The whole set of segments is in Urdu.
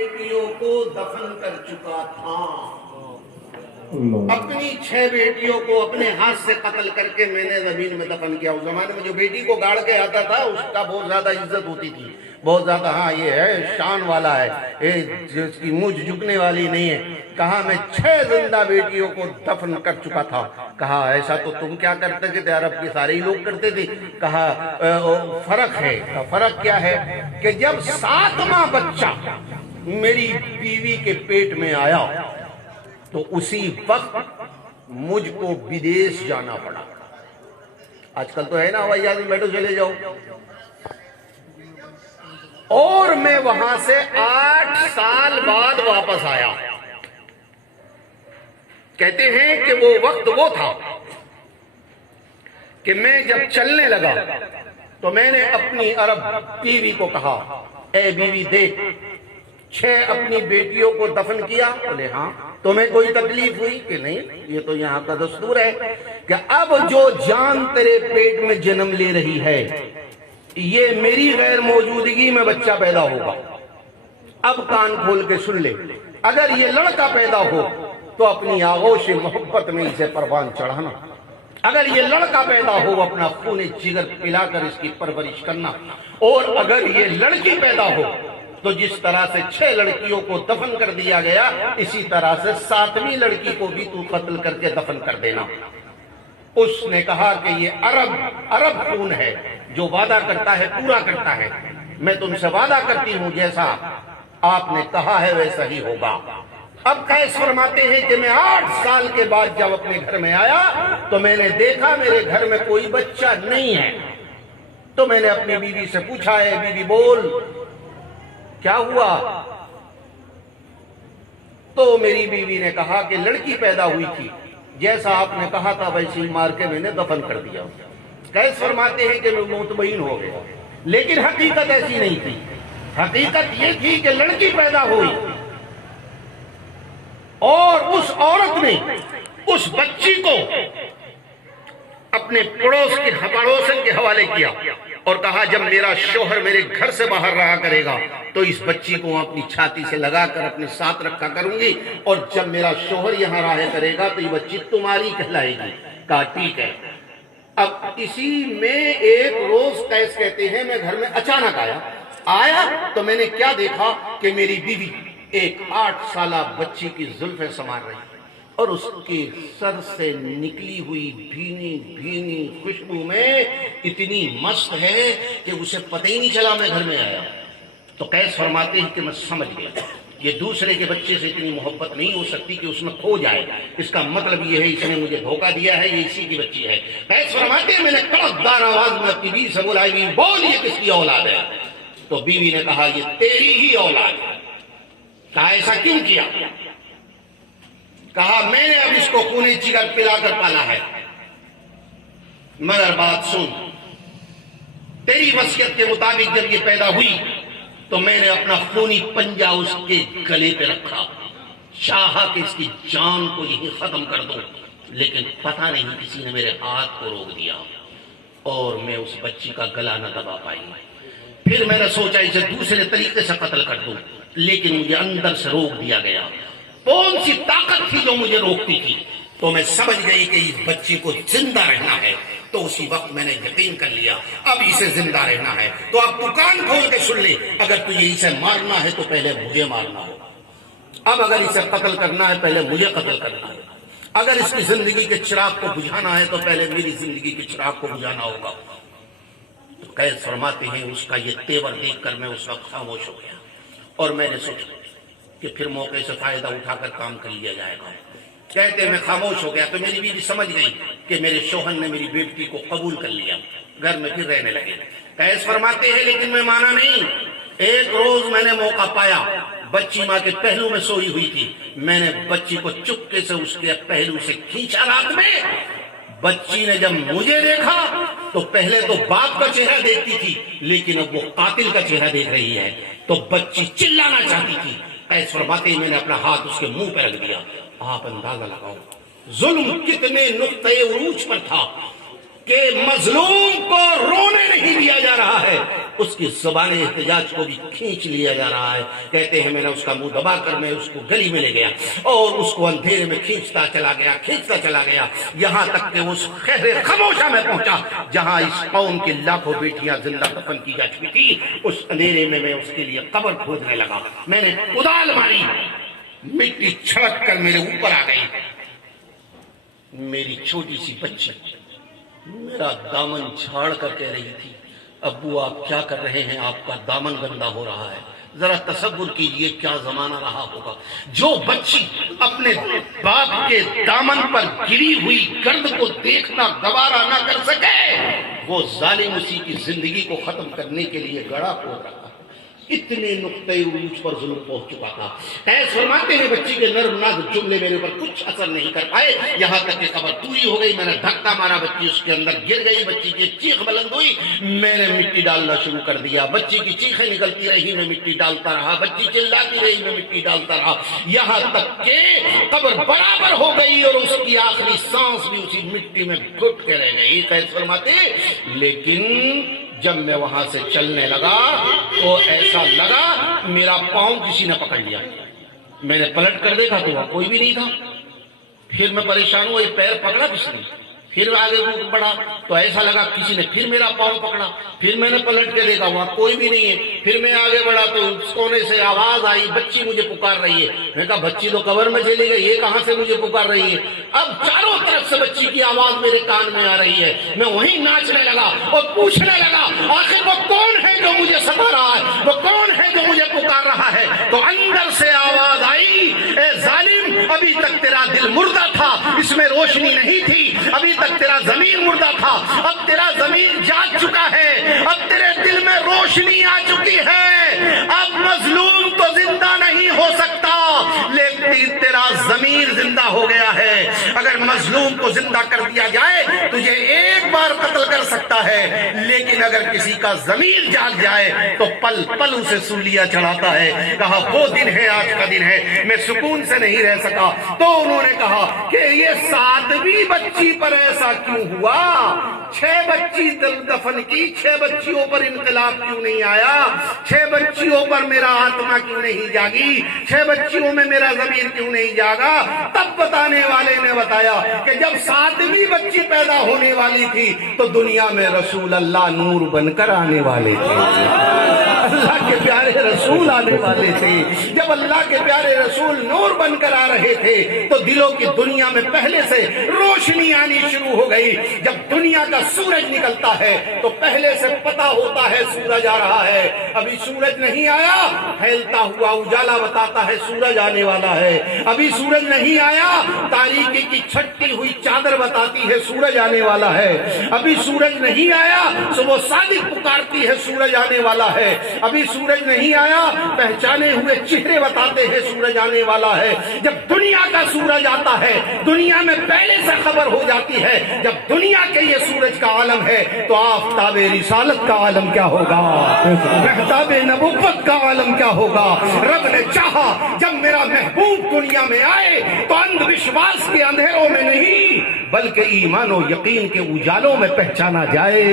بیٹیوں کو دفن کر چکا تھا، اپنی 6 بیٹیوں کو اپنے ہاتھ سے قتل کر کے میں نے زمین میں دفن کیا۔ اس زمانے میں جو بیٹی کو گاڑ کے آتا تھا اس کا بہت زیادہ عزت ہوتی تھی، بہت زیادہ، ہاں یہ ہے شان والا ہے، جس کی مجھ جھکنے والی نہیں ہے۔ کہا میں 6 زندہ بیٹیوں کو دفن کر چکا تھا۔ کہا ایسا تو تم کیا کرتے تھے؟ عرب کے سارے ہی لوگ کرتے تھے۔ کہا فرق ہے۔ فرق کیا ہے کہ جب 7واں بچہ میری بیوی کے پیٹ میں آیا تو اسی وقت مجھ کو بدیش جانا پڑا۔ آج کل تو ہے نا ہوائی جہاز میں بیٹھو چلے جاؤ، اور میں وہاں سے 8 سال بعد واپس آیا۔ کہتے ہیں کہ وہ وقت وہ تھا کہ میں جب چلنے لگا تو میں نے اپنی عرب بیوی کو کہا، اے بیوی دیکھ، 6 اپنی بیٹیوں کو دفن کیا؟ بولے ہاں۔ تمہیں کوئی تکلیف ہوئی؟ کہ نہیں، یہ تو یہاں کا دستور ہے کہ اب جو جان تیرے پیٹ میں جنم لے رہی ہے یہ میری غیر موجودگی میں بچہ پیدا ہوگا۔ اب کان کھول کے سن لے، اگر یہ لڑکا پیدا ہو تو اپنی آغوش محبت میں اسے پروان چڑھانا، اگر یہ لڑکا پیدا ہو اپنا خون جگر پلا کر اس کی پرورش کرنا، اور اگر یہ لڑکی پیدا ہو تو جس طرح سے 6 لڑکیوں کو دفن کر دیا گیا اسی طرح سے 7ویں لڑکی کو بھی تو قتل کر کے دفن کر دینا۔ اس نے کہا کہ یہ عرب خون ہے، جو وعدہ کرتا ہے پورا کرتا ہے۔ میں تم سے وعدہ کرتی ہوں جیسا آپ نے کہا ہے ویسا ہی ہوگا۔ اب قیس فرماتے ہیں کہ میں 8 سال کے بعد جب اپنے گھر میں آیا تو میں نے دیکھا میرے گھر میں کوئی بچہ نہیں ہے۔ تو میں نے اپنی بیوی سے پوچھا، ہے بیوی بول کیا ہوا؟ تو میری بیوی نے کہا کہ لڑکی پیدا ہوئی تھی، جیسا آپ نے کہا تھا ویسے ہی مار کے میں نے دفن کر دیا۔ قیس فرماتے ہیں کہ میں مطمئن ہو گیا، لیکن حقیقت ایسی نہیں تھی۔ حقیقت یہ تھی کہ لڑکی پیدا ہوئی اور اس عورت نے اس بچی کو اپنے پڑوسن کے حوالے کیا اور کہا جب میرا شوہر میرے گھر سے باہر رہا کرے گا تو اس بچی کو اپنی چھاتی سے لگا کر اپنے ساتھ رکھا کروں گی، اور جب میرا شوہر یہاں رہا کرے گا تو یہ بچی تمہاری کہلائے گی۔ کہا ٹھیک ہے۔ اب اسی میں ایک روز قیس کہتے ہیں میں گھر میں اچانک آیا تو میں نے کیا دیکھا کہ میری بیوی ایک 8 سالہ بچی کی زلفیں سنوار رہی اور اس کے سر سے نکلی ہوئی بھینی خوشبو میں اتنی مست ہے کہ اسے پتہ ہی نہیں چلا میں گھر میں آیا۔ تو قیس فرماتے ہیں کہ میں سمجھ گیا یہ دوسرے کے بچے سے اتنی محبت نہیں ہو سکتی کہ اس میں کھو جائے، اس کا مطلب یہ ہے اس نے مجھے دھوکہ دیا ہے، یہ اسی کی بچی ہے۔ قیس فرماتے ہیں میں نے کڑکدار آواز میں اپنی بیوی سے بولا، بیوی بول یہ کس کی اولاد ہے؟ تو بیوی نے کہا یہ تیری ہی اولاد ہے۔ کہا ایسا کیوں کیا؟ کہا میں نے اب اس کو خون جگر پلا کر پالا ہے، مگر بات سن، تیری وصیت کے مطابق جب یہ پیدا ہوئی تو میں نے اپنا خونی پنجہ اس کے گلے پہ رکھا، چاہا کہ اس کی جان کو یہی ختم کر دوں، لیکن پتہ نہیں کسی نے میرے ہاتھ کو روک دیا اور میں اس بچی کا گلا نہ دبا پائی۔ پھر میں نے سوچا اسے دوسرے طریقے سے قتل کر دوں، لیکن مجھے اندر سے روک دیا گیا۔ کون سی طاقت تھی جو مجھے روکتی تھی؟ تو میں سمجھ گئی کہ اس بچی کو زندہ رہنا ہے، تو اسی وقت میں نے یقین کر لیا اب اسے زندہ رہنا ہے۔ تو اب تو کان کھول کے سن لے، اگر تجھے اسے مارنا ہے تو پہلے مجھے مارنا ہوگا، اب اگر اسے قتل کرنا ہے پہلے مجھے قتل کرنا ہے، اگر اس کی زندگی کے چراغ کو بجھانا ہے تو پہلے میری زندگی کے چراغ کو بجھانا ہوگا۔ تو قیس فرماتے ہیں اس کا یہ تیور دیکھ کر میں اس وقت خاموش ہو گیا، اور میں نے سوچا کہ پھر موقع سے فائدہ اٹھا کر کام کر لیا جائے گا۔ کہتے میں خاموش ہو گیا تو میری بیوی سمجھ گئی کہ میرے شوہر نے میری بیٹی کو قبول کر لیا، گھر میں پھر رہنے لگے۔ قیس فرماتے ہیں لیکن میں مانا نہیں۔ ایک روز میں نے موقع پایا، بچی ماں کے پہلو میں سوئی ہوئی تھی، میں نے بچی کو چپکے سے اس کے پہلو سے کھینچا رات میں۔ بچی نے جب مجھے دیکھا تو پہلے تو باپ کا چہرہ دیکھتی تھی، لیکن اب وہ قاتل کا چہرہ دیکھ رہی ہے، تو بچی چلانا چاہتی تھی۔ قیس فرماتے ہیں میں نے اپنا ہاتھ اس کے منہ پہ رکھ دیا۔ آپ اندازہ لگاؤ ظلم کتنے نقطۂ عروج پر تھا کہ مظلوم کو رونے نہیں دیا جا رہا ہے، اس کی زبان احتجاج کو بھی کھینچ لیا جا رہا ہے۔ کہتے ہیں میں نے اس کا منہ دبا کر میں اس کو گلی میں لے گیا اور اس کو اندھیرے میں کھینچتا چلا گیا یہاں تک کہ اس خیر خاموشہ میں پہنچا جہاں اس قوم کی لاکھوں بیٹیاں زندہ دفن کی جا چکی تھی۔ اس اندھیرے میں میں اس کے لیے قبر کھودنے لگا، میں نے کدال ماری، مٹی چھڑک کر میرے اوپر آ گئی۔ میری چھوٹی سی بچی میرا دامن جھاڑ کر کہہ رہی تھی، ابو آپ کیا کر رہے ہیں، آپ کا دامن گندا ہو رہا ہے۔ ذرا تصور کیجئے کیا زمانہ رہا ہوگا، جو بچی اپنے باپ کے دامن پر گری ہوئی گرد کو دیکھنا گوارا نہ کر سکے، وہ ظالم اسی کی زندگی کو ختم کرنے کے لیے گڑھا کھود رہا ہے۔ اتنے نقطۂ عروج پر ظلم پہنچ چکا تھا۔ ایس فرماتے ہیں بچی کے نرم نازک جملے میرے اوپر کچھ اثر نہیں کر پائے، یہاں تک کہ قبر پوری ہو گئی۔ میں نے دھکا مارا، بچی اس کے اندر گر گئی، بچی کی چیخ بلند ہوئی، میں نے مٹی ڈالنا شروع کر دیا۔ بچی کی چیخیں نکلتی رہی، میں مٹی ڈالتا رہا، بچی چلاتی رہی، میں مٹی ڈالتا رہا، یہاں تک کہ قبر برابر ہو گئی اور اس کی آخری سانس بھی اسی مٹی میں گھٹ کے رہ گئی۔ ایس فرماتے لیکن جب میں وہاں سے چلنے لگا تو ایسا لگا میرا پاؤں کسی نے پکڑ لیا۔ میں نے پلٹ کر دیکھا تو وہاں کوئی بھی نہیں تھا۔ پھر میں پریشان ہوا، یہ پیر پکڑا کس نے؟ پھر آگے بڑھا تو ایسا لگا کسی نے پھر میرا پاؤں پکڑا۔ پھر میں نے پلٹ کے دیکھا وہاں کوئی بھی نہیں ہے۔ پھر میں آگے بڑھا تو اس کونے سے آواز آئی، بچی مجھے پکار رہی ہے۔ میں کہا بچی تو قبر میں چلی گئی، یہ کہاں سے مجھے پکار رہی ہے؟ اب چاروں طرف سے بچی کی آواز میرے کان میں آ رہی ہے۔ میں وہیں ناچنے لگا اور پوچھنے لگا آخر وہ کون ہے جو مجھے ستا رہا ہے، وہ کون ہے جو مجھے پکار رہا ہے؟ تو اندر سے آواز آئی، اے ظالم، ابھی تک تیرا دل مردہ تھا، اس میں روشنی نہیں تھی، ابھی تک تیرا ضمیر مردہ تھا، اب تیرا ضمیر جاگ چکا ہے، اب تیرے دل میں روشنی آ چکی ہے، اب مظلوم تو زندہ نہیں ہو سکتا لیکن تیرا ضمیر زندہ ہو گیا ہے۔ اگر مظلوم کو زندہ کر دیا جائے تجھے ایک بار قتل کر سکتا ہے، لیکن اگر کسی کا ضمیر جاگ جائے تو پل پل اسے سلیاں چڑھاتا ہے۔ کہا وہ دن ہے، آج کا دن ہے، میں سکون سے نہیں رہ سکا۔ تو انہوں نے کہا کہ یہ 7ویں بچی پر ایسا کیوں ہوا؟ 6 بچی دفن کی، 6 بچیوں پر انقلاب کیوں نہیں آیا؟ 6 بچیوں پر میرا آتما کیوں نہیں جاگی؟ 6 بچیوں میں میرا ضمیر کیوں نہیں جاگا؟ تب بتانے والے نے بتایا کہ جب 7ویں بچی پیدا ہونے والی تھی تو دنیا میں رسول اللہ نور بن کر آنے والے تھے، اللہ کے پیارے رسول آنے والے تھے۔ جب اللہ کے پیارے رسول نور بن کر آ رہے تھے تو دلوں کی دنیا میں پہلے سے روشنی آنی شروع ہو گئی۔ جب دنیا کا سورج نکلتا ہے تو پہلے سے پتا ہوتا ہے سورج آ رہا ہے، ابھی سورج نہیں آیا، پھیلتا ہوا اجالا بتاتا ہے سورج آنے والا ہے، ابھی سورج نہیں آیا، تاریکی کی چھٹی ہوئی چادر بتاتی ہے سورج آنے والا ہے، ابھی سورج نہیں آیا، صبح صادق پکارتی ہے سورج آنے والا ہے، ابھی سورج نہیں آیا، پہچانے ہوئے چہرے بتاتے ہیں سورج آنے والا ہے۔ جب دنیا کا سورج آتا ہے دنیا میں پہلے سے خبر ہو جاتی ہے، جب دنیا کے یہ سورج کا عالم ہے تو آفتاب رسالت کا عالم کیا ہوگا، مہتاب نبوت کا عالم کیا ہوگا۔ رب نے چاہا جب میرا محبوب دنیا میں آئے تو اندھ وشواس کے اندھیروں میں نہیں بلکہ ایمان و یقین کے اجالوں میں پہچانا جائے۔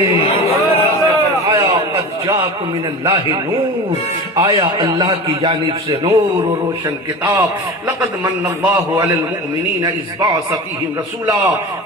آیا قد جاءکم من اللہ نور، آیا اللہ کی جانب سے نور و روشن کتاب۔ لقد من اللہ علی المؤمنین اذ بعث فیہم رسولا،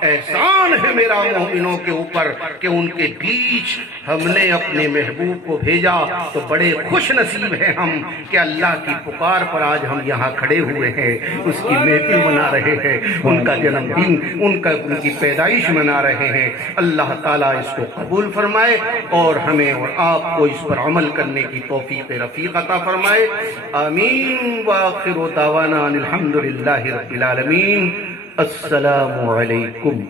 احسان ہے میرا مومنوں کے اوپر کہ ان کے بیچ ہم نے اپنے محبوب کو بھیجا۔ تو بڑے خوش نصیب ہیں ہم کہ اللہ کی پکار پر آج ہم یہاں کھڑے ہوئے ہیں، اس کی محفل منا رہے ہیں، ان کا جنم دن، ان کی پیدائش منا رہے ہیں۔ اللہ تعالیٰ اس کو قبول فرمائے اور ہمیں اور آپ کو اس پر عمل کرنے کی توفیق رفیق عطا فرمائے، آمین۔ وآخر دعوانا الحمدللہ رب العالمین۔ السلام علیکم۔